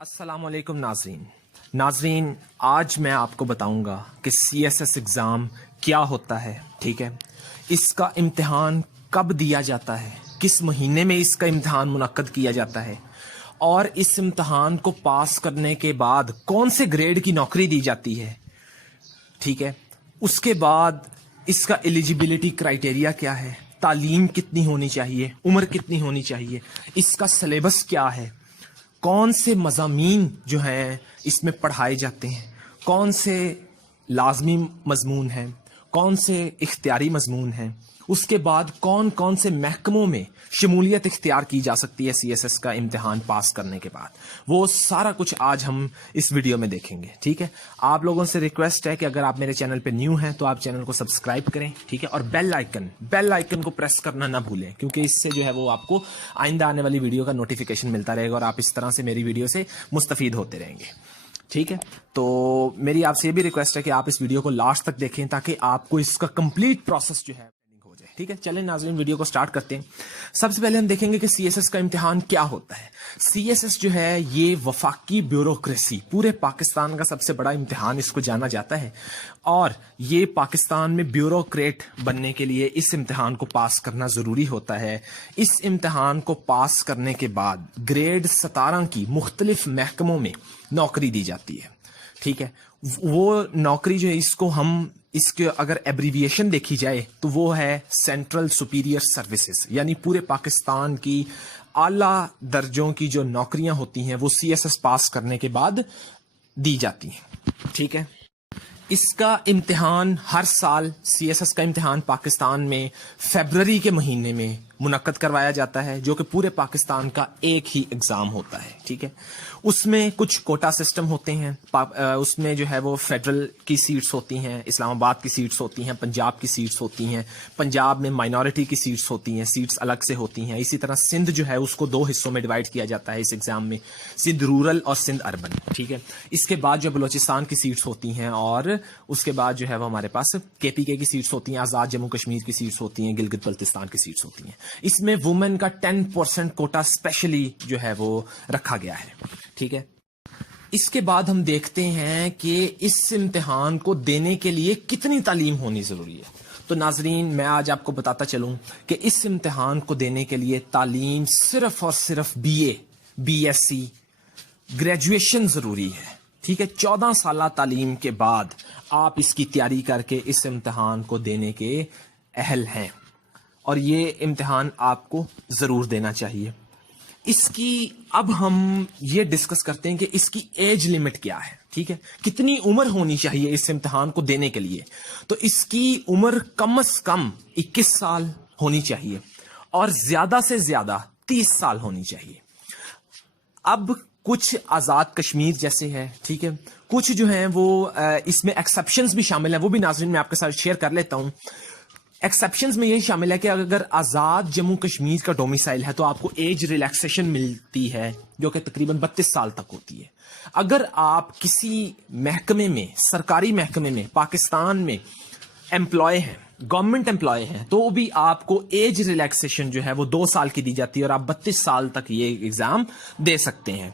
السلام علیکم ناظرین آج میں آپ کو بتاؤں گا کہ سی ایس ایس ایگزام کیا ہوتا ہے. ٹھیک ہے, اس کا امتحان کب دیا جاتا ہے, کس مہینے میں اس کا امتحان منعقد کیا جاتا ہے, اور اس امتحان کو پاس کرنے کے بعد کون سے گریڈ کی نوکری دی جاتی ہے. ٹھیک ہے, اس کے بعد اس کا ایلیجیبلٹی کرائٹیریا کیا ہے, تعلیم کتنی ہونی چاہیے, عمر کتنی ہونی چاہیے, اس کا سلیبس کیا ہے, کون سے مضامین جو ہیں اس میں پڑھائے جاتے ہیں, کون سے لازمی مضمون ہیں, کون سے اختیاری مضمون ہیں, اس کے بعد کون کون سے محکموں میں شمولیت اختیار کی جا سکتی ہے سی ایس ایس کا امتحان پاس کرنے کے بعد, وہ سارا کچھ آج ہم اس ویڈیو میں دیکھیں گے. ٹھیک ہے, آپ لوگوں سے ریکویسٹ ہے کہ اگر آپ میرے چینل پہ نیو ہیں تو آپ چینل کو سبسکرائب کریں. ٹھیک ہے, اور بیل آئیکن کو پریس کرنا نہ بھولیں, کیونکہ اس سے جو ہے وہ آپ کو آئندہ آنے والی ویڈیو کا نوٹیفیکیشن ملتا رہے گا اور آپ اس طرح سے میری ویڈیو سے مستفید ہوتے رہیں گے. ٹھیک ہے, تو میری آپ سے یہ بھی ریکویسٹ ہے کہ آپ اس ویڈیو کو لاسٹ تک دیکھیں تاکہ آپ کو اس کا کمپلیٹ پروسیس جو ہے ہو جائے. ٹھیک ہے, چلیں ناظرین ویڈیو کو سٹارٹ کرتے ہیں. سب سے پہلے ہم دیکھیں گے کہ سی ایس ایس کا امتحان کیا ہوتا ہے. سی ایس ایس جو ہے یہ وفاقی بیوروکریسی, پورے پاکستان کا سب سے بڑا امتحان اس کو جانا جاتا ہے, اور یہ پاکستان میں بیوروکریٹ بننے کے لیے اس امتحان کو پاس کرنا ضروری ہوتا ہے. اس امتحان کو پاس کرنے کے بعد گریڈ 17 کی مختلف محکموں میں نوکری دی جاتی ہے. ٹھیک ہے, وہ نوکری جو ہے اس کے اگر ایبریویشن دیکھی جائے تو وہ ہے سینٹرل سپیریئر سروسز, یعنی پورے پاکستان کی اعلیٰ درجوں کی جو نوکریاں ہوتی ہیں وہ سی ایس ایس پاس کرنے کے بعد دی جاتی ہیں. ٹھیک ہے, اس کا امتحان ہر سال سی ایس ایس کا امتحان پاکستان میں فیبرری کے مہینے میں منعقد کروایا جاتا ہے, جو کہ پورے پاکستان کا ایک ہی ایگزام ہوتا ہے. ٹھیک ہے, اس میں کچھ کوٹا سسٹم ہوتے ہیں, اس میں جو ہے وہ فیڈرل کی سیٹس ہوتی ہیں, اسلام آباد کی سیٹس ہوتی ہیں, پنجاب کی سیٹس ہوتی ہیں, پنجاب میں مائنورٹی کی سیٹس ہوتی ہیں, سیٹس الگ سے ہوتی ہیں. اسی طرح سندھ جو ہے اس کو 2 حصوں میں ڈیوائڈ کیا جاتا ہے اس ایگزام میں, سندھ رورل اور سندھ اربن. ٹھیک ہے, اس کے بعد جو بلوچستان کی سیٹس ہوتی ہیں, اور اس کے بعد جو ہے وہ ہمارے پاس کے پی کے کی سیٹس ہوتی ہیں, آزاد جموں کشمیر کی سیٹس ہوتی ہیں, گلگت بلتستان کی سیٹس ہوتی ہیں. اس میں وومن کا 10% کوٹا اسپیشلی جو ہے وہ رکھا گیا ہے. ٹھیک ہے, اس کے بعد ہم دیکھتے ہیں کہ اس امتحان کو دینے کے لیے کتنی تعلیم ہونی ضروری ہے. تو ناظرین میں آج آپ کو بتاتا چلوں کہ اس امتحان کو دینے کے لیے تعلیم صرف اور صرف بی ایس سی گریجویشن ضروری ہے. ٹھیک ہے, 14 سالہ تعلیم کے بعد آپ اس کی تیاری کر کے اس امتحان کو دینے کے اہل ہیں, اور یہ امتحان آپ کو ضرور دینا چاہیے. اس کی اب ہم یہ ڈسکس کرتے ہیں کہ اس کی ایج لمٹ کیا ہے. ٹھیک ہے, کتنی عمر ہونی چاہیے اس امتحان کو دینے کے لیے. تو اس کی عمر کم از کم 21 سال ہونی چاہیے, اور زیادہ سے زیادہ 30 سال ہونی چاہیے. اب کچھ آزاد کشمیر جیسے ہے, ٹھیک ہے, کچھ جو ہیں وہ اس میں ایکسیپشنز بھی شامل ہیں, وہ بھی ناظرین میں آپ کے ساتھ شیئر کر لیتا ہوں. ایکسیپشنز میں یہی شامل ہے کہ اگر آزاد جموں کشمیر کا ڈومیسائل ہے تو آپ کو ایج ریلیکسیشن ملتی ہے جو کہ تقریباً 32 سال تک ہوتی ہے. اگر آپ کسی محکمے میں, سرکاری محکمے میں پاکستان میں امپلائی ہیں, گورنمنٹ امپلائی ہیں, تو بھی آپ کو ایج ریلیکسیشن جو ہے وہ 2 سال کی دی جاتی ہے, اور آپ 32 سال تک یہ ایگزام دے سکتے ہیں.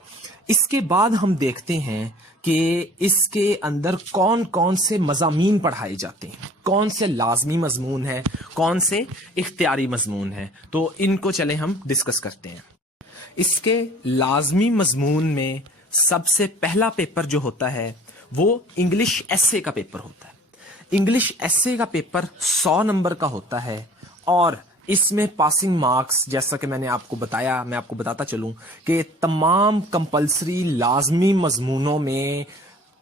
اس کے بعد ہم دیکھتے ہیں کہ اس کے اندر کون کون سے مضامین پڑھائے جاتے ہیں, کون سے لازمی مضمون ہیں, کون سے اختیاری مضمون ہیں. تو ان کو چلیں ہم ڈسکس کرتے ہیں. اس کے لازمی مضمون میں سب سے پہلا پیپر جو ہوتا ہے وہ انگلش ایسے کا پیپر ہوتا ہے. انگلش ایسے کا پیپر 100 نمبر کا ہوتا ہے, اور اس میں پاسنگ مارکس, جیسا کہ میں نے آپ کو بتایا, میں آپ کو بتاتا چلوں کہ تمام کمپلسری لازمی مضمونوں میں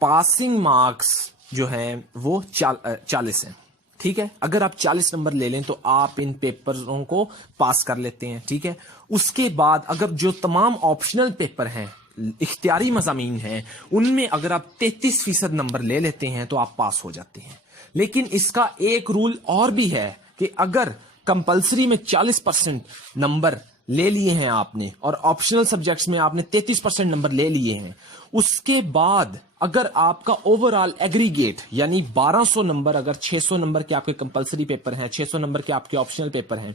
پاسنگ مارکس جو ہیں وہ 40 ہیں. ٹھیک ہے, اگر آپ 40 نمبر لے لیں تو آپ ان پیپروں کو پاس کر لیتے ہیں. ٹھیک ہے, اس کے بعد اگر جو تمام آپشنل پیپر ہیں, اختیاری مضامین ہیں, ان میں اگر آپ 33% نمبر لے لیتے ہیں تو آپ پاس ہو جاتے ہیں. لیکن اس کا ایک رول اور بھی ہے کہ اگر کمپلسری میں 40% نمبر لے لیے ہیں آپ نے, اور آپشنل سبجیکٹس میں آپ نے 33% نمبر لے لیے ہیں, اس کے بعد اگر آپ کا اوور آل ایگریگیٹ یعنی 1200 نمبر, اگر 600 نمبر کے آپ کے کمپلسری پیپر ہیں, 600 نمبر کے آپ کے آپشنل پیپر ہیں,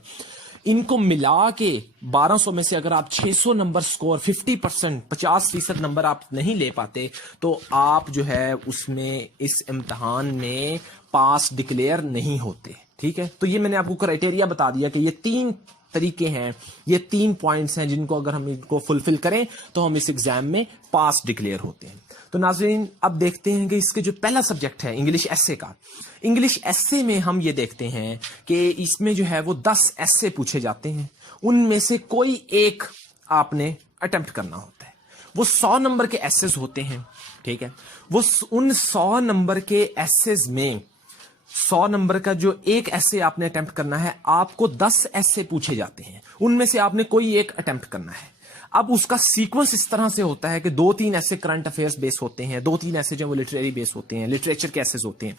ان کو ملا کے 1200 میں سے اگر آپ 600 نمبر سکور 50%, 50% نمبر آپ نہیں لے پاتے تو آپ جو ہے اس میں اس امتحان میں پاس ڈکلیئر نہیں ہوتے. ٹھیک ہے, تو یہ میں نے آپ کو کرائٹیریا بتا دیا کہ یہ 3 طریقے ہیں, یہ 3 پوائنٹس ہیں جن کو اگر ہم ان کو فلفل کریں تو ہم اس ایگزام میں پاس ڈکلیئر ہوتے ہیں. تو ناظرین اب دیکھتے ہیں کہ اس کے جو پہلا سبجیکٹ ہے انگلش ایسے کا. انگلش ایسے میں ہم یہ دیکھتے ہیں کہ اس میں جو ہے وہ 10 ایسے پوچھے جاتے ہیں, ان میں سے کوئی ایک آپ نے اٹمپٹ کرنا ہوتا ہے. وہ 100 نمبر کے ایسز ہوتے ہیں. ٹھیک ہے, وہ ان 100 نمبر کے ایسز میں 100 نمبر کا جو ایک ایسے آپ نے اٹمپٹ کرنا ہے, آپ کو 10 ایسے پوچھے جاتے ہیں, ان میں سے آپ نے کوئی ایک اٹمپٹ کرنا ہے. اب اس کا سیکوینس اس طرح سے ہوتا ہے کہ 2-3 ایسے کرنٹ افیئرس بیس ہوتے ہیں, 2-3 ایسے جو وہ لٹریری بیس ہوتے ہیں, لٹریچر کے ایسے ہوتے ہیں,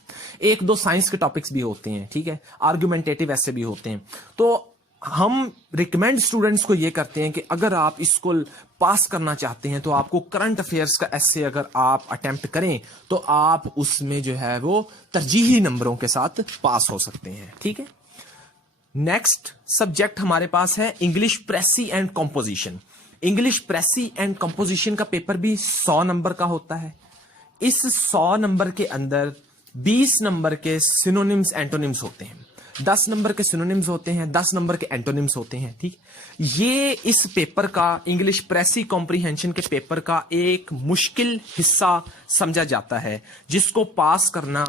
1-2 سائنس کے ٹاپکس بھی ہوتے ہیں. ٹھیک ہے, آرگومنٹیٹیو ایسے بھی ہوتے ہیں. تو ہم ریکمینڈ اسٹوڈنٹس کو یہ کرتے ہیں کہ اگر آپ اس کو پاس کرنا چاہتے ہیں تو آپ کو کرنٹ افیئرس کا ایسے اگر آپ اٹمپٹ کریں تو آپ اس میں جو ہے وہ ترجیحی نمبروں کے ساتھ پاس ہو سکتے ہیں. ٹھیک ہے, نیکسٹ سبجیکٹ ہمارے پاس ہے English precis and composition. English precis and composition کا پیپر بھی 100 نمبر کا ہوتا ہے. اس 100 نمبر کے اندر 20 نمبر کے سینونیمز اینٹونیمز ہوتے ہیں, 10 نمبر کے سینونیمز ہوتے ہیں, 10 نمبر کے اینٹونیمز ہوتے ہیں. ٹھیک, یہ اس پیپر کا انگلش پریسی کمپریہنشن کے پیپر کا ایک مشکل حصہ سمجھا جاتا ہے, جس کو پاس کرنا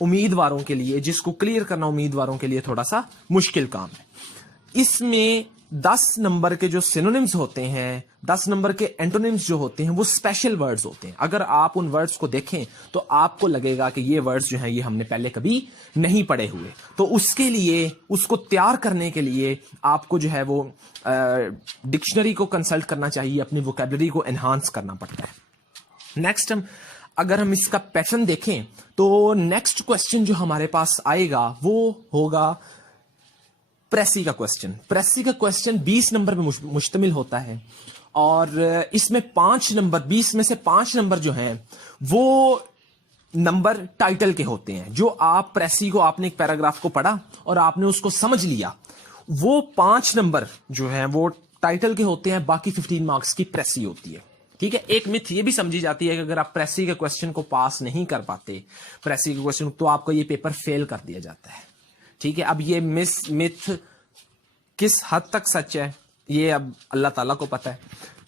امیدواروں کے لیے, جس کو کلیئر کرنا امیدواروں کے لیے تھوڑا سا مشکل کام ہے. اس میں 10 نمبر کے جو سینونیمز ہوتے ہیں, 10 نمبر کے اینٹونیمز جو ہوتے ہیں وہ اسپیشل ورڈز ہوتے ہیں. اگر آپ ان ورڈز کو دیکھیں تو آپ کو لگے گا کہ یہ ورڈز جو ہیں یہ ہم نے پہلے کبھی نہیں پڑھے ہوئے. تو اس کے لیے, اس کو تیار کرنے کے لیے آپ کو جو ہے وہ ڈکشنری کو کنسلٹ کرنا چاہیے, اپنی ووکیبلری کو انہانس کرنا پڑتا ہے. نیکسٹ اگر ہم اس کا پیٹرن دیکھیں تو نیکسٹ کوسچن جو ہمارے پاس آئے گا وہ ہوگا پریسی کا کوسچن. پریسی کا کوسچن 20 نمبر پہ مشتمل ہوتا ہے اور اس میں 5 نمبر, 20 میں سے 5 نمبر جو ہیں وہ نمبر ٹائٹل کے ہوتے ہیں. جو آپ پریسی کو, آپ نے ایک پیراگراف کو پڑھا اور آپ نے اس کو سمجھ لیا, وہ 5 نمبر جو ہیں وہ ٹائٹل کے ہوتے ہیں, باقی 15 مارکس کی پریسی ہوتی ہے. ٹھیک ہے, ایک متھ یہ بھی سمجھی جاتی ہے کہ اگر آپ پریسی کے کوسچن کو پاس نہیں کر پاتے, پریسی کے کوسچن, تو آپ کو یہ پیپر فیل کر دیا جاتا ہے. ٹھیک ہے, اب یہ متھ کس حد تک سچ ہے یہ اب اللہ تعالیٰ کو پتا ہے.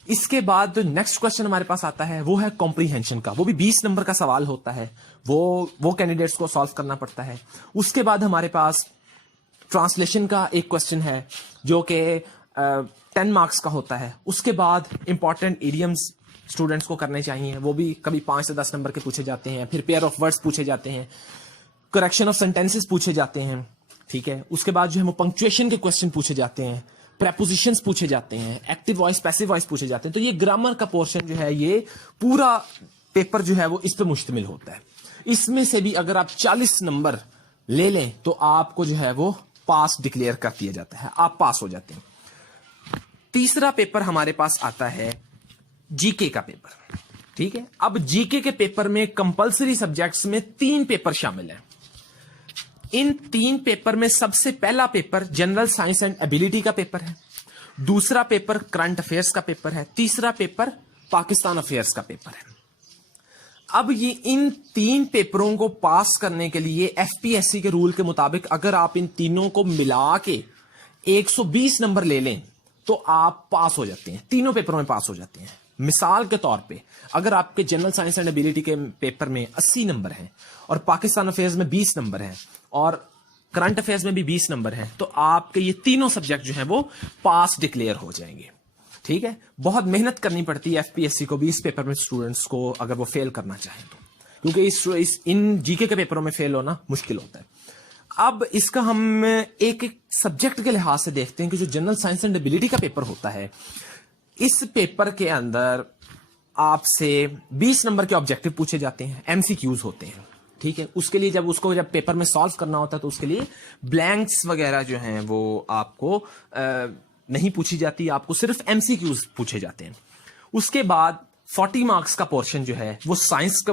اس کے بعد نیکسٹ کوسچن ہمارے پاس آتا ہے وہ ہے کمپریہنشن کا. وہ بھی 20 نمبر کا سوال ہوتا ہے, وہ کینڈیڈیٹس کو سالو کرنا پڑتا ہے. اس کے بعد ہمارے پاس ٹرانسلیشن کا ایک کوسچن ہے جو کہ 10 مارکس کا ہوتا ہے. اس کے بعد امپورٹنٹ ایڈیمز اسٹوڈنٹس کو کرنے چاہیے, وہ بھی کبھی 5 سے 10 نمبر کے پوچھے جاتے ہیں. پھر پیئر آف ورڈز پوچھے جاتے ہیں, کریکشن آف سینٹینسز پوچھے جاتے ہیں. ٹھیک ہے, اس کے بعد جو ہے وہ پنکچویشن کے کوسچن پوچھے جاتے ہیں, پریپوزیشنز پوچھے جاتے ہیں, ایکٹیو وائس پیسو وائس پوچھے جاتے ہیں. تو یہ گرامر کا پورشن جو ہے یہ پورا پیپر جو ہے وہ اس پہ مشتمل ہوتا ہے. اس میں سے بھی اگر آپ 40 نمبر لے لیں تو آپ کو جو ہے وہ پاس ڈکلیئر کر دیا جاتا ہے, آپ پاس ہو جاتے ہیں. تیسرا پیپر ہمارے پاس آتا ہے جی کے کا پیپر. ٹھیک ہے, اب جی کے پیپر میں کمپلسری سبجیکٹس میں 3 پیپر شامل ہیں. ان 3 پیپر میں سب سے پہلا paper general science and ability کا پیپر ہے, دوسرا پیپر کرنٹ افیئرس کا پیپر ہے, تیسرا پیپر پاکستان افیئرس کا پیپر ہے. اب یہ ان 3 پیپروں کو پاس کرنے کے لیے ایف پی ایس سی کے رول کے مطابق اگر آپ ان تینوں کو ملا کے 120 نمبر لے لیں تو آپ پاس ہو جاتے ہیں, تینوں پیپروں میں پاس ہو جاتے ہیں. مثال کے طور پہ اگر آپ کے جنرل سائنس اینڈ ایبیلٹی کے پیپر میں 80 نمبر ہیں اور پاکستان افیئرز میں 20 نمبر ہیں اور کرنٹ افیئرز میں بھی 20 نمبر ہیں تو آپ کے یہ تینوں سبجیکٹ جو ہیں وہ پاس ڈکلیئر ہو جائیں گے. ٹھیک ہے, بہت محنت کرنی پڑتی ہے ایف پی ایس سی کو بھی اس پیپر میں اسٹوڈنٹس کو اگر وہ فیل کرنا چاہیں تو, کیونکہ ان جی کے پیپروں میں فیل ہونا مشکل ہوتا ہے. اب اس کا ہم ایک سبجیکٹ کے لحاظ سے دیکھتے ہیں کہ جو جنرل سائنس اینڈ ایبیلٹی کا پیپر ہوتا ہے, اس پیپر کے اندر آپ سے 20 نمبر کے آبجیکٹو پوچھے جاتے ہیں, ایم سی کیوز ہوتے ہیں. ٹھیک ہے, اس کے لیے جب پیپر میں سالو کرنا ہوتا ہے تو اس کے لیے بلینکس وغیرہ جو ہیں وہ آپ کو نہیں پوچھی جاتی, آپ کو صرف ایم سی کیوز پوچھے جاتے ہیں. اس کے بعد 40 مارکس کا پورشن جو ہے وہ سائنس کا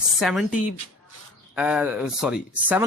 7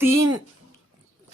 3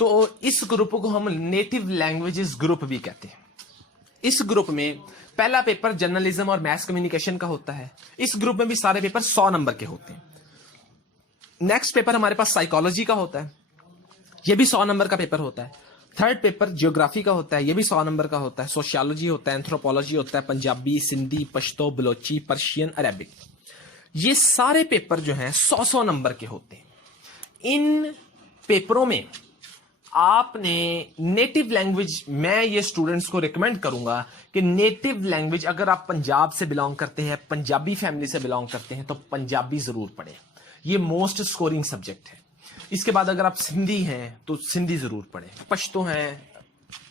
تو اس گروپ کو ہم نیٹو لینگویجز گروپ بھی کہتے ہیں. اس گروپ میں پہلا پیپر جرنلزم اور میس کمیونیکیشن کا ہوتا ہے. اس گروپ میں بھی سارے پیپر 100 نمبر کے ہوتے ہیں. نیکسٹ پیپر ہمارے پاس سائیکالوجی کا ہوتا ہے, یہ بھی 100 نمبر کا پیپر ہوتا ہے. تھرڈ پیپر جیوگرافی کا ہوتا ہے, یہ بھی 100 نمبر کا ہوتا ہے. سوشیالوجی ہوتا ہے, اینتھروپولوجی ہوتا ہے, پنجابی, سندھی, پشتو, بلوچی, پرشین, عربک. یہ سارے پیپر جو ہیں 100 نمبر کے ہوتے ہیں. ان پیپروں میں آپ نے نیٹو لینگویج, میں یہ اسٹوڈنٹس کو ریکمینڈ کروں گا کہ نیٹو لینگویج اگر آپ پنجاب سے بلانگ کرتے ہیں, پنجابی فیملی سے بلانگ کرتے ہیں, تو پنجابی ضرور پڑھیں. یہ موسٹ اسکورنگ سبجیکٹ ہے. اس کے بعد اگر آپ سندھی ہیں تو سندھی ضرور پڑھیں, پشتو ہیں,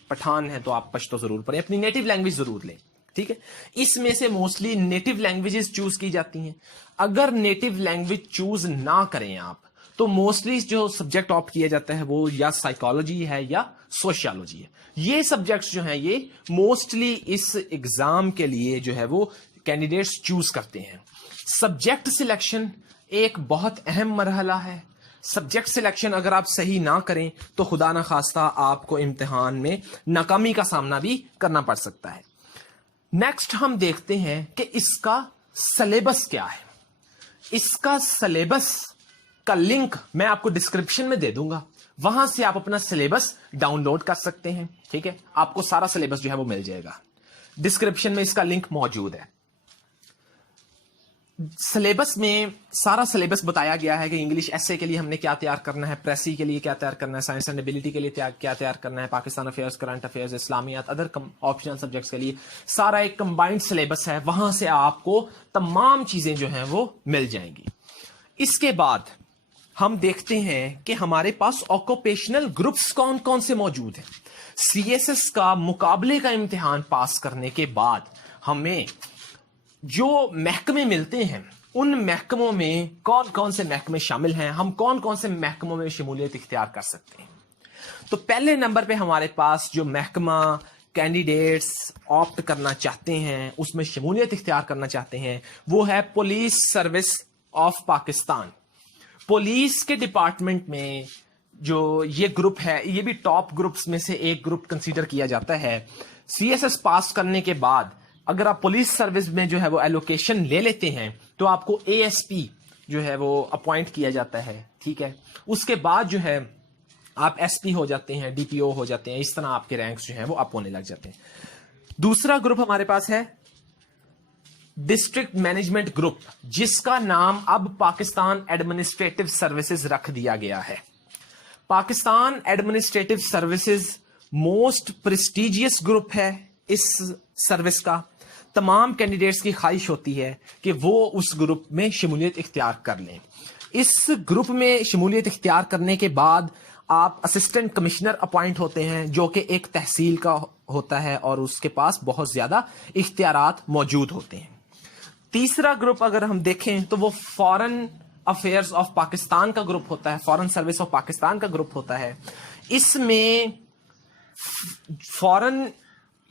پٹھان ہیں تو آپ پشتو ضرور پڑھیں, اپنی نیٹو لینگویج ضرور لیں. ٹھیک ہے, اس میں سے موسٹلی نیٹو لینگویجز چوز کی جاتی ہیں. اگر نیٹو لینگویج چوز نہ کریں آپ تو موسٹلی جو سبجیکٹ آپٹ کیا جاتا ہے وہ یا سائیکالوجی ہے یا سوشیالوجی ہے. یہ سبجیکٹس جو ہیں یہ موسٹلی اس ایگزام کے لیے جو ہے وہ کینڈیڈیٹس چوز کرتے ہیں. سبجیکٹ سلیکشن ایک بہت اہم مرحلہ ہے. سبجیکٹ سلیکشن اگر آپ صحیح نہ کریں تو خدا نہ خواستہ آپ کو امتحان میں ناکامی کا سامنا بھی کرنا پڑ سکتا ہے. نیکسٹ ہم دیکھتے ہیں کہ اس کا سلیبس کیا ہے. اس کا سلیبس کا لنک میں آپ کو ڈسکرپشن میں دے دوں گا, وہاں سے آپ اپنا سلیبس ڈاؤن لوڈ کر سکتے ہیں. ٹھیک ہے, آپ کو سارا سلیبس جو ہے وہ مل جائے گا, ڈسکرپشن میں اس کا لنک موجود ہے. سلیبس میں سارا سلیبس بتایا گیا ہے کہ انگلش ایسے کے لیے ہم نے کیا تیار کرنا ہے, پریسی کے لیے کیا تیار کرنا ہے, سائنس اینڈ ایبیلٹی کے لیے کیا تیار کرنا ہے, پاکستان افیئرز, کرنٹ افیئرز, اسلامیات, ادر آپشنل سبجیکٹس کے لیے سارا ایک کمبائنڈ سلیبس ہے. وہاں سے آپ کو تمام چیزیں جو ہیں وہ مل جائیں گی. اس کے بعد ہم دیکھتے ہیں کہ ہمارے پاس آکوپیشنل گروپس کون کون سے موجود ہیں. سی ایس ایس کا مقابلے کا امتحان پاس کرنے کے بعد ہمیں جو محکمے ملتے ہیں ان محکموں میں کون کون سے محکمے شامل ہیں, ہم کون کون سے محکموں میں شمولیت اختیار کر سکتے ہیں. تو پہلے نمبر پہ ہمارے پاس جو محکمہ کینڈیڈیٹس آپٹ کرنا چاہتے ہیں, اس میں شمولیت اختیار کرنا چاہتے ہیں, وہ ہے police service of Pakistan. Police کے ڈپارٹمنٹ میں جو یہ گروپ ہے یہ بھی ٹاپ گروپس میں سے ایک گروپ کنسیڈر کیا جاتا ہے. سی ایس ایس پاس کرنے کے بعد اگر آپ پولیس سروس میں جو ہے وہ ایلوکیشن لے لیتے ہیں تو آپ کو اے ایس پی جو ہے وہ اپوائنٹ کیا جاتا ہے. ٹھیک ہے, اس کے بعد جو ہے آپ ایس پی ہو جاتے ہیں, ڈی پی او ہو جاتے ہیں. اس طرح آپ کے رینکس جو ہیں وہ اپ ہونے لگ جاتے ہیں. دوسرا گروپ ہمارے پاس ہے ڈسٹرکٹ مینجمنٹ گروپ, جس کا نام اب پاکستان ایڈمنسٹریٹو سروسز رکھ دیا گیا ہے. Pakistan administrative services most prestigious group ہے اس سروس کا. تمام کینڈیڈیٹس کی خواہش ہوتی ہے کہ وہ اس گروپ میں شمولیت اختیار کر لیں. اس گروپ میں شمولیت اختیار کرنے کے بعد آپ اسسٹنٹ کمشنر اپوائنٹ ہوتے ہیں, جو کہ ایک تحصیل کا ہوتا ہے اور اس کے پاس بہت زیادہ اختیارات موجود ہوتے ہیں. تیسرا گروپ اگر ہم دیکھیں تو وہ فارن افیئرز آف پاکستان کا گروپ ہوتا ہے, فارن سروس آف پاکستان کا گروپ ہوتا ہے. اس میں فارن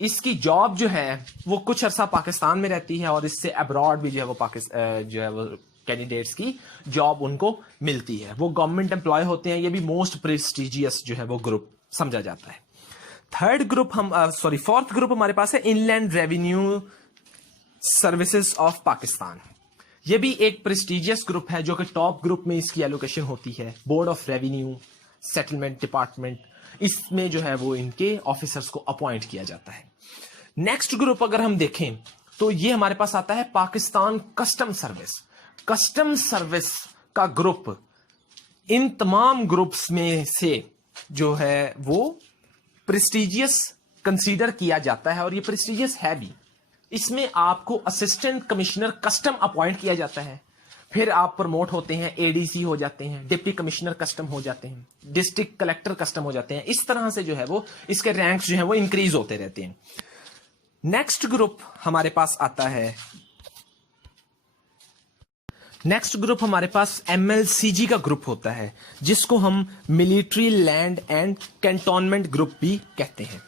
اس کی جاب جو ہے وہ کچھ عرصہ پاکستان میں رہتی ہے اور اس سے ابراڈ بھی جو ہے وہ کینڈیڈیٹس کی جاب ان کو ملتی ہے. وہ گورنمنٹ امپلائی ہوتے ہیں. یہ بھی موسٹ پریسٹیجیس جو ہے وہ گروپ سمجھا جاتا ہے. فورتھ گروپ ہمارے پاس ہے inland revenue services of Pakistan. یہ بھی ایک پریسٹیجیس گروپ ہے جو کہ ٹاپ گروپ میں اس کی ایلوکیشن ہوتی ہے. Board of revenue settlement department, اس میں جو ہے وہ ان کے آفیسرز کو اپوائنٹ کیا جاتا ہے. نیکسٹ گروپ اگر ہم دیکھیں تو یہ ہمارے پاس آتا ہے Pakistan custom service. Custom service کا گروپ ان تمام گروپس میں سے جو ہے وہ پریسٹیجیس کنسیڈر کیا جاتا ہے, اور یہ پریسٹیجیس ہے بھی. اس میں آپ کو اسسٹنٹ کمشنر کسٹم اپوائنٹ کیا جاتا ہے, پھر آپ پروموٹ ہوتے ہیں, اے ڈی سی ہو جاتے ہیں, ڈپٹی کمشنر کسٹم ہو جاتے ہیں, ڈسٹرکٹ کلیکٹر کسٹم ہو جاتے ہیں. اس طرح سے جو ہے وہ اس کے رینکس جو ہیں وہ انکریز ہوتے رہتے ہیں. نیکسٹ گروپ ہمارے پاس آتا ہے, نیکسٹ گروپ ہمارے پاس ایم ایل سی جی کا گروپ ہوتا ہے, جس کو ہم military land and cantonment group بھی کہتے ہیں.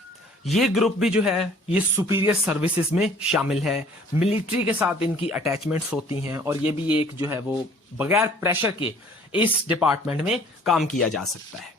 یہ گروپ بھی جو ہے یہ سپیریئر سروسز میں شامل ہے. ملٹری کے ساتھ ان کی اٹیچمنٹس ہوتی ہیں, اور یہ بھی ایک جو ہے وہ بغیر پریشر کے اس ڈپارٹمنٹ میں کام کیا جا سکتا ہے.